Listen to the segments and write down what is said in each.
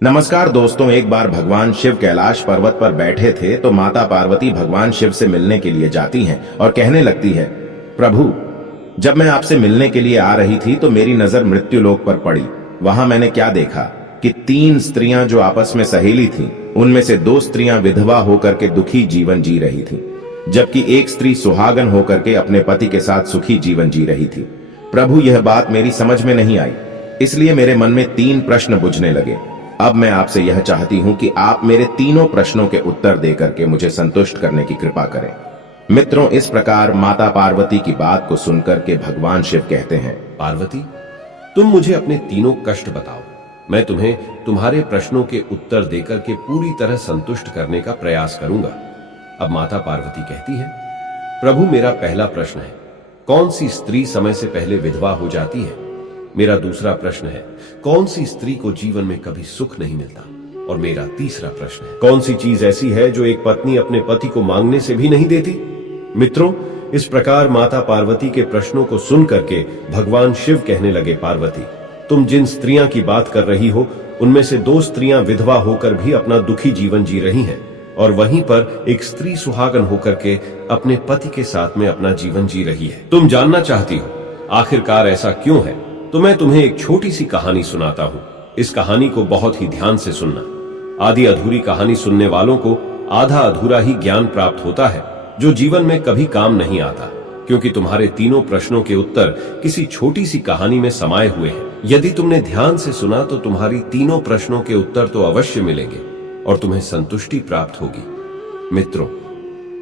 नमस्कार दोस्तों। एक बार भगवान शिव कैलाश पर्वत पर बैठे थे तो माता पार्वती भगवान शिव से मिलने के लिए जाती हैं और कहने लगती है, प्रभु, जब मैं आपसे मिलने के लिए आ रही थी तो मेरी नजर मृत्युलोक पर पड़ी। वहां मैंने क्या देखा कि 3 स्त्रियां जो आपस में सहेली थीं, उनमें से 2 स्त्रियां विधवा होकर के दुखी जीवन जी रही थीं, जबकि एक स्त्री सुहागन होकर के अपने पति के साथ सुखी जीवन जी रही थी। प्रभु, यह बात मेरी समझ में नहीं आई, इसलिए मेरे मन में 3 प्रश्न बुझने लगे। अब मैं आपसे यह चाहती हूं कि आप मेरे तीनों प्रश्नों के उत्तर देकर के मुझे संतुष्ट करने की कृपा करें। मित्रों, इस प्रकार माता पार्वती की बात को सुनकर के भगवान शिव कहते हैं, पार्वती, तुम मुझे अपने तीनों कष्ट बताओ। मैं तुम्हें तुम्हारे प्रश्नों के उत्तर देकर के पूरी तरह संतुष्ट करने का प्रयास करूंगा। अब माता पार्वती कहती है, प्रभु, मेरा पहला प्रश्न है, कौन सी स्त्री समय से पहले विधवा हो जाती है? मेरा दूसरा प्रश्न है, कौन सी स्त्री को जीवन में कभी सुख नहीं मिलता? और मेरा तीसरा प्रश्न है, कौन सी चीज ऐसी है जो एक पत्नी अपने पति को मांगने से भी नहीं देती? मित्रों, इस प्रकार माता पार्वती के प्रश्नों को सुन करके भगवान शिव कहने लगे, पार्वती, तुम जिन स्त्रियां की बात कर रही हो, उनमें से 2 स्त्रियां विधवा होकर भी अपना दुखी जीवन जी रही हैं, और वहीं पर एक स्त्री सुहागन होकर के अपने पति के साथ में अपना जीवन जी रही है। तुम जानना चाहती हो आखिरकार ऐसा क्यों है? तो मैं तुम्हें एक छोटी सी कहानी सुनाता हूं। इस कहानी को बहुत ही ध्यान से सुनना। आधी अधूरी कहानी सुनने वालों को आधा अधूरा ही ज्ञान प्राप्त होता है, जो जीवन में कभी काम नहीं आता, क्योंकि तुम्हारे तीनों प्रश्नों के उत्तर किसी छोटी सी कहानी में समाये हुए हैं। यदि तुमने ध्यान से सुना तो तुम्हारी तीनों प्रश्नों के उत्तर तो अवश्य मिलेंगे और तुम्हें संतुष्टि प्राप्त होगी। मित्रों,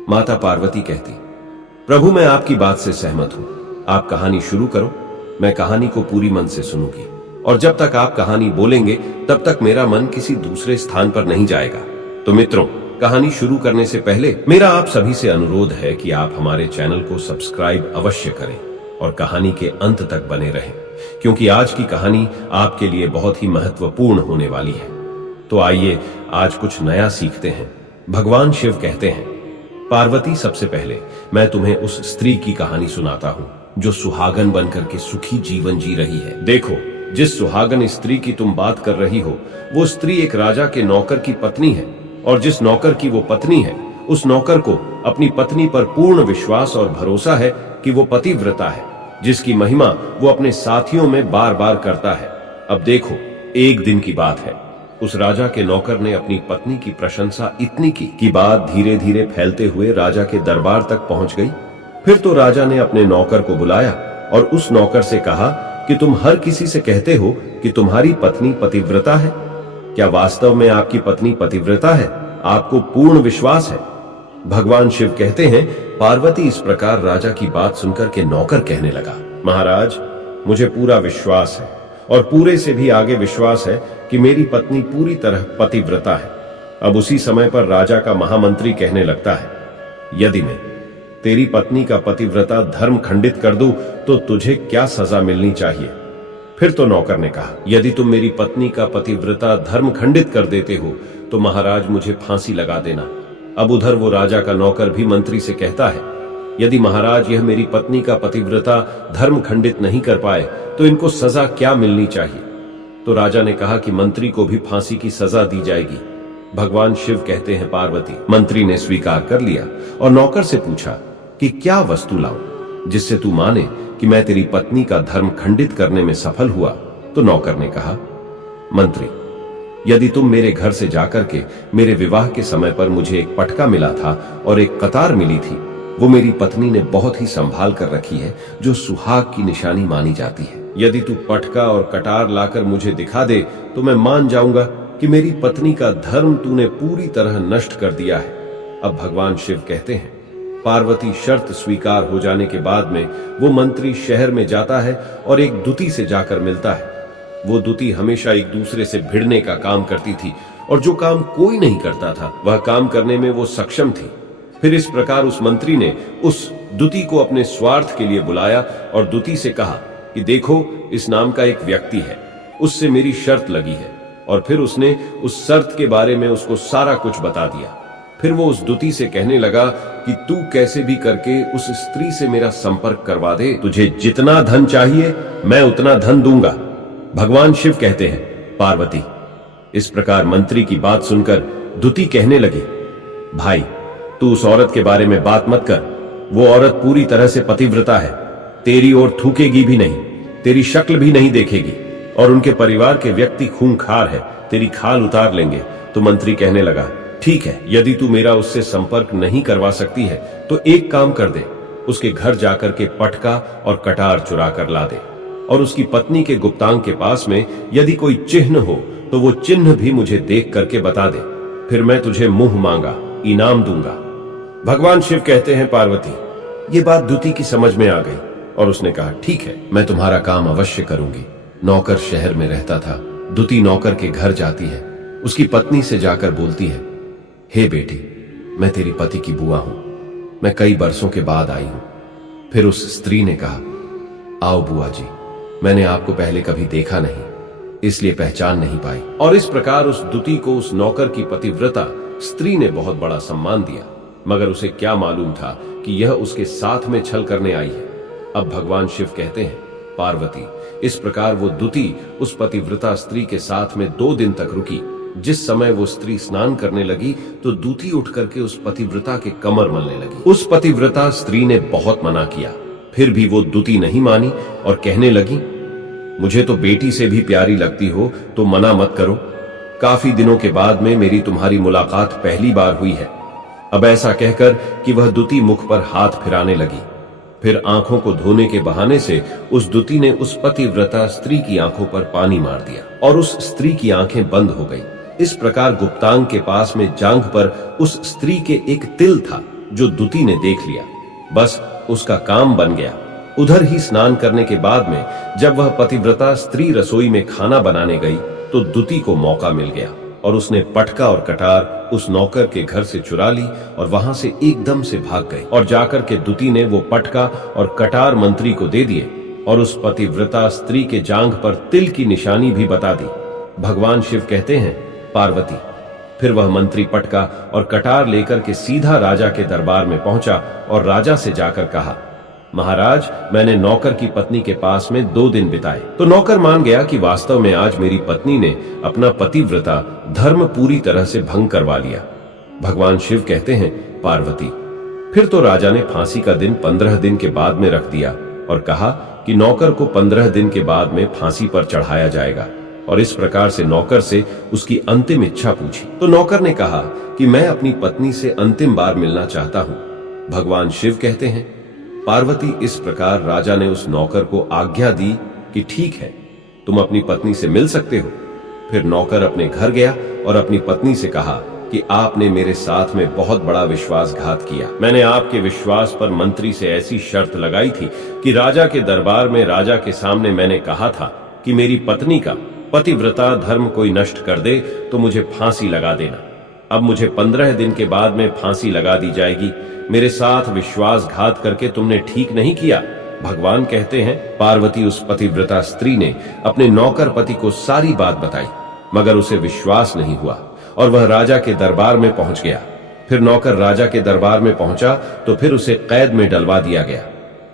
माता पार्वती कहती, प्रभु, मैं आपकी बात से सहमत हूं। आप कहानी शुरू करो, मैं कहानी को पूरी मन से सुनूंगी, और जब तक आप कहानी बोलेंगे तब तक मेरा मन किसी दूसरे स्थान पर नहीं जाएगा। तो मित्रों, कहानी शुरू करने से पहले मेरा आप सभी से अनुरोध है कि आप हमारे चैनल को सब्सक्राइब अवश्य करें और कहानी के अंत तक बने रहें, क्योंकि आज की कहानी आपके लिए बहुत ही महत्वपूर्ण होने वाली है। तो आइए आज कुछ नया सीखते हैं। भगवान शिव कहते हैं, पार्वती, सबसे पहले मैं तुम्हें उस स्त्री की कहानी सुनाता हूं जो सुहागन बनकर के सुखी जीवन जी रही है। देखो, जिस सुहागन स्त्री की तुम बात कर रही हो, वो स्त्री एक राजा के नौकर की पत्नी है, और जिस नौकर की वो पत्नी है, उस नौकर को अपनी पत्नी पर पूर्ण विश्वास और भरोसा है कि वो पतिव्रता है, जिसकी महिमा वो अपने साथियों में बार बार करता है। अब देखो, एक दिन की बात है, उस राजा के नौकर ने अपनी पत्नी की प्रशंसा इतनी की कि बात धीरे धीरे फैलते हुए राजा के दरबार तक पहुंच गई। फिर तो राजा ने अपने नौकर को बुलाया और उस नौकर से कहा कि तुम हर किसी से कहते हो कि तुम्हारी पत्नी पतिव्रता है। क्या वास्तव में आपकी पत्नी पतिव्रता है? आपको पूर्ण विश्वास है? भगवान शिव कहते हैं, पार्वती इस प्रकार राजा की बात सुनकर के नौकर कहने लगा, महाराज, मुझे पूरा विश्वास है और पूरे से भी आगे विश्वास है कि मेरी पत्नी पूरी तरह पतिव्रता है। अब उसी समय पर राजा का महामंत्री कहने लगता है, यदि मैं तेरी पत्नी का पतिव्रता धर्म खंडित कर दूं तो तुझे क्या सजा मिलनी चाहिए? फिर तो नौकर ने कहा, यदि तुम मेरी पत्नी का पतिव्रता धर्म खंडित कर देते हो तो महाराज मुझे फांसी लगा देना। अब उधर वो राजा का नौकर भी मंत्री से कहता है, यदि महाराज यह मेरी पत्नी का पतिव्रता धर्म खंडित नहीं कर पाए तो इनको सजा क्या मिलनी चाहिए? तो राजा ने कहा कि मंत्री को भी फांसी की सजा दी जाएगी। भगवान शिव कहते हैं, पार्वती, मंत्री ने स्वीकार कर लिया और नौकर से पूछा कि क्या वस्तु लाऊं जिससे तू माने कि मैं तेरी पत्नी का धर्म खंडित करने में सफल हुआ? तो नौकर ने कहा, मंत्री, यदि तुम मेरे घर से जाकर के मेरे विवाह के समय पर मुझे एक पटका मिला था और एक कतार मिली थी, वो मेरी पत्नी ने बहुत ही संभाल कर रखी है, जो सुहाग की निशानी मानी जाती है। यदि तू पटका और कटार लाकर मुझे दिखा दे तो मैं मान जाऊंगा कि मेरी पत्नी का धर्म तूने पूरी तरह नष्ट कर दिया है। अब भगवान शिव कहते हैं, पार्वती, शर्त स्वीकार हो जाने के बाद में वो मंत्री शहर में जाता है और एक दुती से जाकर मिलता है। वो दुती हमेशा एक दूसरे से भिड़ने का काम करती थी, और जो काम कोई नहीं करता था वह काम करने में वो सक्षम थी। फिर इस प्रकार उस मंत्री ने उस दुती को अपने स्वार्थ के लिए बुलाया और दुती से कहा कि देखो, इस नाम का एक व्यक्ति है, उससे मेरी शर्त लगी है। और फिर उसने उस शर्त के बारे में उसको सारा कुछ बता दिया। फिर वो उस दुती से कहने लगा कि तू कैसे भी करके उस स्त्री से मेरा संपर्क करवा दे, तुझे जितना धन चाहिए मैं उतना धन दूंगा। भगवान शिव कहते हैं, पार्वती, इस प्रकार मंत्री की बात सुनकर दुती कहने लगी, भाई तू उस औरत के बारे में बात मत कर। वो औरत पूरी तरह से पतिव्रता है, तेरी ओर थूकेगी भी नहीं, तेरी शक्ल भी नहीं देखेगी, और उनके परिवार के व्यक्ति खूंखार है, तेरी खाल उतार लेंगे। तो मंत्री कहने लगा, ठीक है, यदि तू मेरा उससे संपर्क नहीं करवा सकती है तो एक काम कर दे, उसके घर जाकर के पटका और कटार चुरा कर ला दे, और उसकी पत्नी के गुप्तांग के पास में यदि कोई चिन्ह हो तो वो चिन्ह भी मुझे देख करके बता दे, फिर मैं तुझे मुंह मांगा इनाम दूंगा। भगवान शिव कहते हैं, पार्वती, ये बात दुती की समझ में आ गई और उसने कहा, ठीक है, मैं तुम्हारा काम अवश्य करूंगी। नौकर शहर में रहता था। दुती नौकर के घर जाती है, उसकी पत्नी से जाकर बोलती है, हे बेटी, मैं तेरी पति की बुआ हूं, मैं कई बरसों के बाद आई हूं। फिर उस स्त्री ने कहा, आओ बुआ जी, मैंने आपको पहले कभी देखा नहीं, इसलिए पहचान नहीं पाई। और इस प्रकार उस दुती को उस नौकर की पतिव्रता स्त्री ने बहुत बड़ा सम्मान दिया, मगर उसे क्या मालूम था कि यह उसके साथ में छल करने आई है। अब भगवान शिव कहते हैं, पार्वती, इस प्रकार वो दुती उस पतिव्रता स्त्री के साथ में 2 दिन तक रुकी। जिस समय वो स्त्री स्नान करने लगी तो दूती उठ करके उस पतिव्रता के कमर मलने लगी। उस पतिव्रता स्त्री ने बहुत मना किया, फिर भी वो दूती नहीं मानी और कहने लगी, मुझे तो बेटी से भी प्यारी लगती हो तो मना मत करो। काफी दिनों के बाद में मेरी तुम्हारी मुलाकात पहली बार हुई है। अब ऐसा कहकर कि वह दूती मुख पर हाथ फिराने लगी। फिर आंखों को धोने के बहाने से उस दूती ने उस पतिव्रता स्त्री की आंखों पर पानी मार दिया और उस स्त्री की आंखें बंद हो गई। इस प्रकार गुप्तांग के पास में जांघ पर उस स्त्री के एक तिल था जो दूती ने देख लिया। बस उसका काम बन गया। उधर ही स्नान करने के बाद में जब वह पतिव्रता स्त्री रसोई में खाना बनाने गई तो दूती को मौका मिल गया और उसने पटका और कटार उस नौकर के घर से चुरा ली और वहां से एकदम से भाग गई। और जाकर के दूती ने वो पटका और कटार मंत्री को दे दिए और उस पतिव्रता स्त्री के जांघ पर तिल की निशानी भी बता दी। भगवान शिव कहते हैं, पार्वती, फिर वह मंत्री पटका और कटार लेकर के सीधा राजा के दरबार में पहुंचा और राजा से जाकर कहा, महाराज, मैंने नौकर की पत्नी के पास में 2 दिन बिताए। तो नौकर मान गया कि वास्तव में आज मेरी पत्नी ने अपना पतिव्रता धर्म पूरी तरह से भंग करवा लिया। भगवान शिव कहते हैं, पार्वती, फिर तो राजा ने फांसी का दिन 15 दिन के बाद में रख दिया और कहा कि नौकर को 15 दिन के बाद में फांसी पर चढ़ाया जाएगा। और इस प्रकार से नौकर से उसकी अंतिम इच्छा पूछी तो नौकर ने कहा कि मैं अपनी पत्नी से अंतिम बार मिलना चाहता हूं। भगवान शिव कहते हैं, पार्वती, इस प्रकार राजा ने उस नौकर को आज्ञा दी कि ठीक है, तुम अपनी पत्नी से मिल सकते हो। फिर नौकर अपने घर गया और अपनी पत्नी से कहा कि आपने मेरे साथ में बहुत बड़ा विश्वासघात किया। मैंने आपके विश्वास पर मंत्री से ऐसी शर्त लगाई थी कि राजा के दरबार में राजा के सामने मैंने कहा था कि मेरी पत्नी का पतिव्रता धर्म कोई नष्ट कर दे तो मुझे फांसी लगा देना। अब मुझे 15 दिन के बाद में फांसी लगा दी जाएगी। मेरे साथ विश्वासघात करके तुमने ठीक नहीं किया। भगवान कहते हैं, पार्वती, उस पतिव्रता स्त्री ने अपने नौकर पति को सारी बात बताई, मगर उसे विश्वास नहीं हुआ और वह राजा के दरबार में पहुंच गया। फिर नौकर राजा के दरबार में पहुंचा तो फिर उसे कैद में डलवा दिया गया।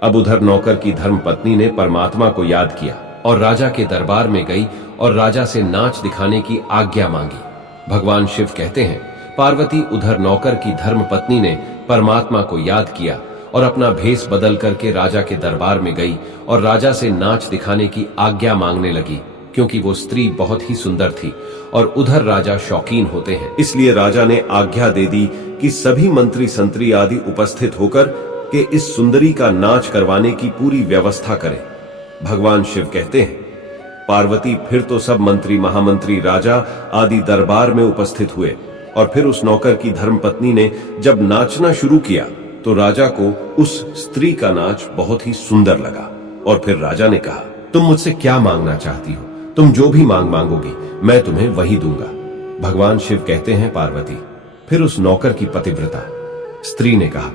अब उधर नौकर की धर्म पत्नी ने परमात्मा को याद किया और राजा के दरबार में गई और राजा से नाच दिखाने की आज्ञा मांगी। भगवान शिव कहते हैं, पार्वती, उधर नौकर की धर्म पत्नी ने परमात्मा को याद किया और अपना भेष बदल करके राजा के दरबार में गई और राजा से नाच दिखाने की आज्ञा मांगने लगी, क्योंकि वो स्त्री बहुत ही सुंदर थी और उधर राजा शौकीन होते हैं। इसलिए राजा ने आज्ञा दे दी कि सभी मंत्री संतरी आदि उपस्थित होकर के इस सुंदरी का नाच करवाने की पूरी व्यवस्था करें। भगवान शिव कहते हैं, पार्वती, फिर तो सब मंत्री, महामंत्री, राजा आदि दरबार में उपस्थित हुए और फिर उस नौकर की धर्मपत्नी ने जब नाचना शुरू किया तो राजा को उस स्त्री का नाच बहुत ही सुंदर लगा। और फिर राजा ने कहा, तुम मुझसे क्या मांगना चाहती हो? तुम जो भी मांगोगी मैं तुम्हें वही दूंगा। भगवान शिव कहते हैं, पार्वती, फिर उस नौकर की पतिव्रता स्त्री ने कहा,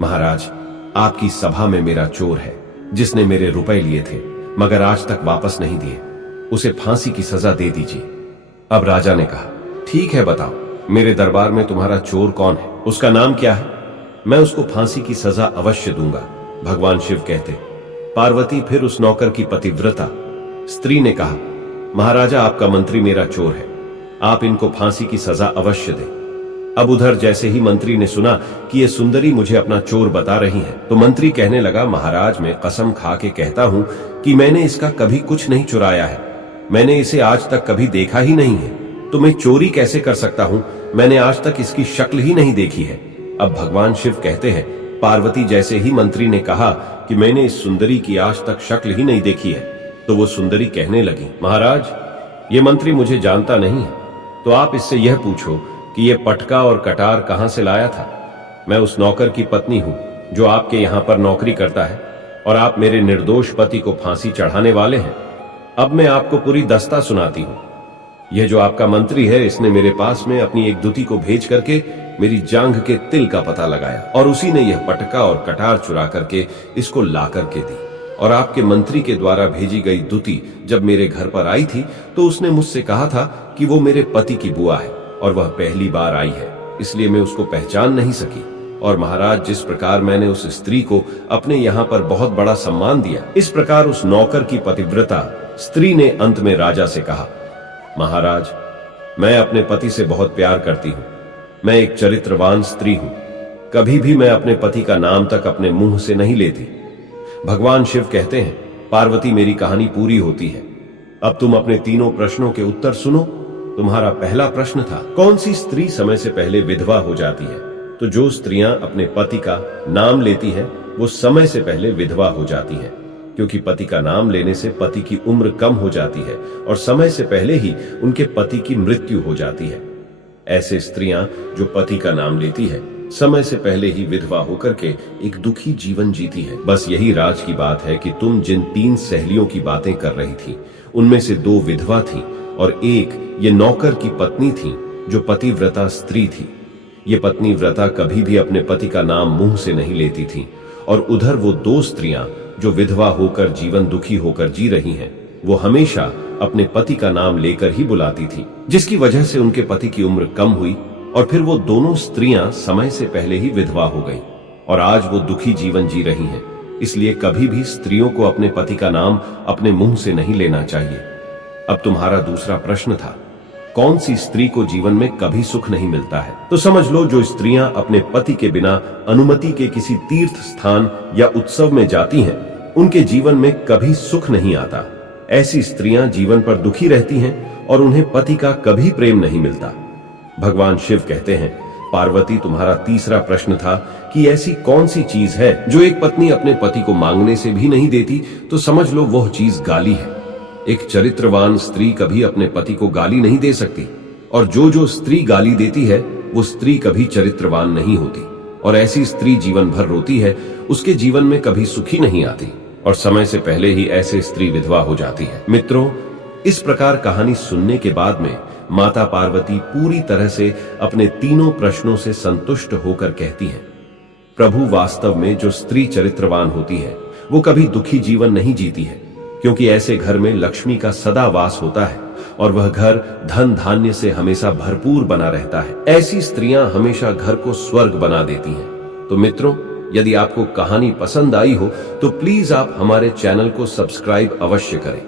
महाराज, आपकी सभा में मेरा चोर है जिसने मेरे रुपए लिए थे मगर आज तक वापस नहीं दिए, उसे फांसी की सजा दे दीजिए। अब राजा ने कहा, ठीक है, बताओ मेरे दरबार में तुम्हारा चोर कौन है, उसका नाम क्या है? मैं उसको फांसी की सजा अवश्य दूंगा। भगवान शिव कहते, पार्वती, फिर उस नौकर की पतिव्रता स्त्री ने कहा, महाराजा, आपका मंत्री मेरा चोर है, आप इनको फांसी की सजा अवश्य दें। अब उधर जैसे ही मंत्री ने सुना कि ये सुंदरी मुझे अपना चोर बता रही है, तो मंत्री कहने लगा, महाराज मैं कसम खा के कहता हूं कि मैंने इसका कभी कुछ नहीं चुराया है। मैंने इसे आज तक कभी देखा ही नहीं है, तो मैं चोरी कैसे कर सकता हूं? मैंने आज तक इसकी शक्ल ही नहीं देखी है। अब भगवान शिव कहते हैं, पार्वती जैसे ही मंत्री ने कहा कि मैंने इस सुंदरी की आज तक शक्ल ही नहीं देखी है, तो वो सुंदरी कहने लगी, महाराज ये मंत्री मुझे जानता नहीं है, तो आप इससे यह पूछो कि ये पटका और कटार कहां से लाया था। मैं उस नौकर की पत्नी हूं जो आपके यहां पर नौकरी करता है, और आप मेरे निर्दोष पति को फांसी चढ़ाने वाले हैं। अब मैं आपको पूरी दस्ता सुनाती हूं। यह जो आपका मंत्री है, इसने मेरे पास में अपनी एक दूती को भेज करके मेरी जांघ के तिल का पता लगाया, और उसी ने यह पटका और कटार चुरा करके इसको ला करके दी। और आपके मंत्री के द्वारा भेजी गई दूती जब मेरे घर पर आई थी, तो उसने मुझसे कहा था कि वो मेरे पति की बुआ है और वह पहली बार आई है, इसलिए मैं उसको पहचान नहीं सकी। और महाराज जिस प्रकार मैंने उस स्त्री को अपने यहाँ पर बहुत बड़ा सम्मान दिया, इस प्रकार उस नौकर की पतिव्रता स्त्री ने अंत में राजा से कहा, महाराज मैं अपने पति से बहुत प्यार करती हूँ। मैं एक चरित्रवान स्त्री हूँ। कभी भी मैं अपने पति का नाम तक अपने मुंह से नहीं लेती। भगवान शिव कहते हैं, पार्वती मेरी कहानी पूरी होती है। अब तुम अपने तीनों प्रश्नों के उत्तर सुनो। तुम्हारा पहला प्रश्न था, कौन सी स्त्री समय से पहले विधवा हो जाती है? तो जो स्त्रियां अपने पति का नाम लेती हैं, वो समय से पहले विधवा हो जाती हैं, क्योंकि पति का नाम लेने से पति की उम्र कम हो जाती है और समय से पहले ही उनके पति की मृत्यु हो जाती है। ऐसे स्त्रियां जो पति का नाम लेती है, समय से पहले ही विधवा होकर के एक दुखी जीवन जीती है। बस यही राज की बात है कि तुम जिन 3 सहेलियों की बातें कर रही थी, उनमें से 2 विधवा थी और एक ये नौकर की पत्नी थी जो पतिव्रता स्त्री थी। ये पत्नीव्रता कभी भी अपने पति का नाम मुंह से नहीं लेती थी, और उधर वो 2 स्त्रियां जो विधवा होकर जीवन दुखी होकर जी रही हैं, वो हमेशा अपने पति का नाम लेकर ही बुलाती थी, जिसकी वजह से उनके पति की उम्र कम हुई और फिर वो दोनों स्त्रियां समय से पहले ही विधवा हो गईं और आज वो दुखी जीवन जी रही हैं। इसलिए कभी भी स्त्रियों को अपने पति का नाम अपने मुंह से नहीं लेना चाहिए। अब तुम्हारा दूसरा प्रश्न था, कौन सी स्त्री को जीवन में कभी सुख नहीं मिलता है? तो समझ लो, जो स्त्रियां अपने पति के बिना अनुमति के किसी तीर्थ स्थान या उत्सव में जाती हैं, उनके जीवन में कभी सुख नहीं आता। ऐसी स्त्रियां जीवन पर दुखी रहती हैं और उन्हें पति का कभी प्रेम नहीं मिलता। भगवान शिव कहते हैं, पार्वती तुम्हारा तीसरा प्रश्न था कि ऐसी कौन सी चीज है जो एक पत्नी अपने पति को मांगने से भी नहीं देती? तो समझ लो वह चीज गाली है। एक चरित्रवान स्त्री कभी अपने पति को गाली नहीं दे सकती, और जो स्त्री गाली देती है वो स्त्री कभी चरित्रवान नहीं होती, और ऐसी स्त्री जीवन भर रोती है, उसके जीवन में कभी सुखी नहीं आती, और समय से पहले ही ऐसे स्त्री विधवा हो जाती है। मित्रों, इस प्रकार कहानी सुनने के बाद में माता पार्वती पूरी तरह से अपने तीनों प्रश्नों से संतुष्ट होकर कहती हैं, प्रभु वास्तव में जो स्त्री चरित्रवान होती है वो कभी दुखी जीवन नहीं जीती है, क्योंकि ऐसे घर में लक्ष्मी का सदा वास होता है और वह घर धन धान्य से हमेशा भरपूर बना रहता है। ऐसी स्त्रियां हमेशा घर को स्वर्ग बना देती हैं। तो मित्रों, यदि आपको कहानी पसंद आई हो तो प्लीज आप हमारे चैनल को सब्सक्राइब अवश्य करें।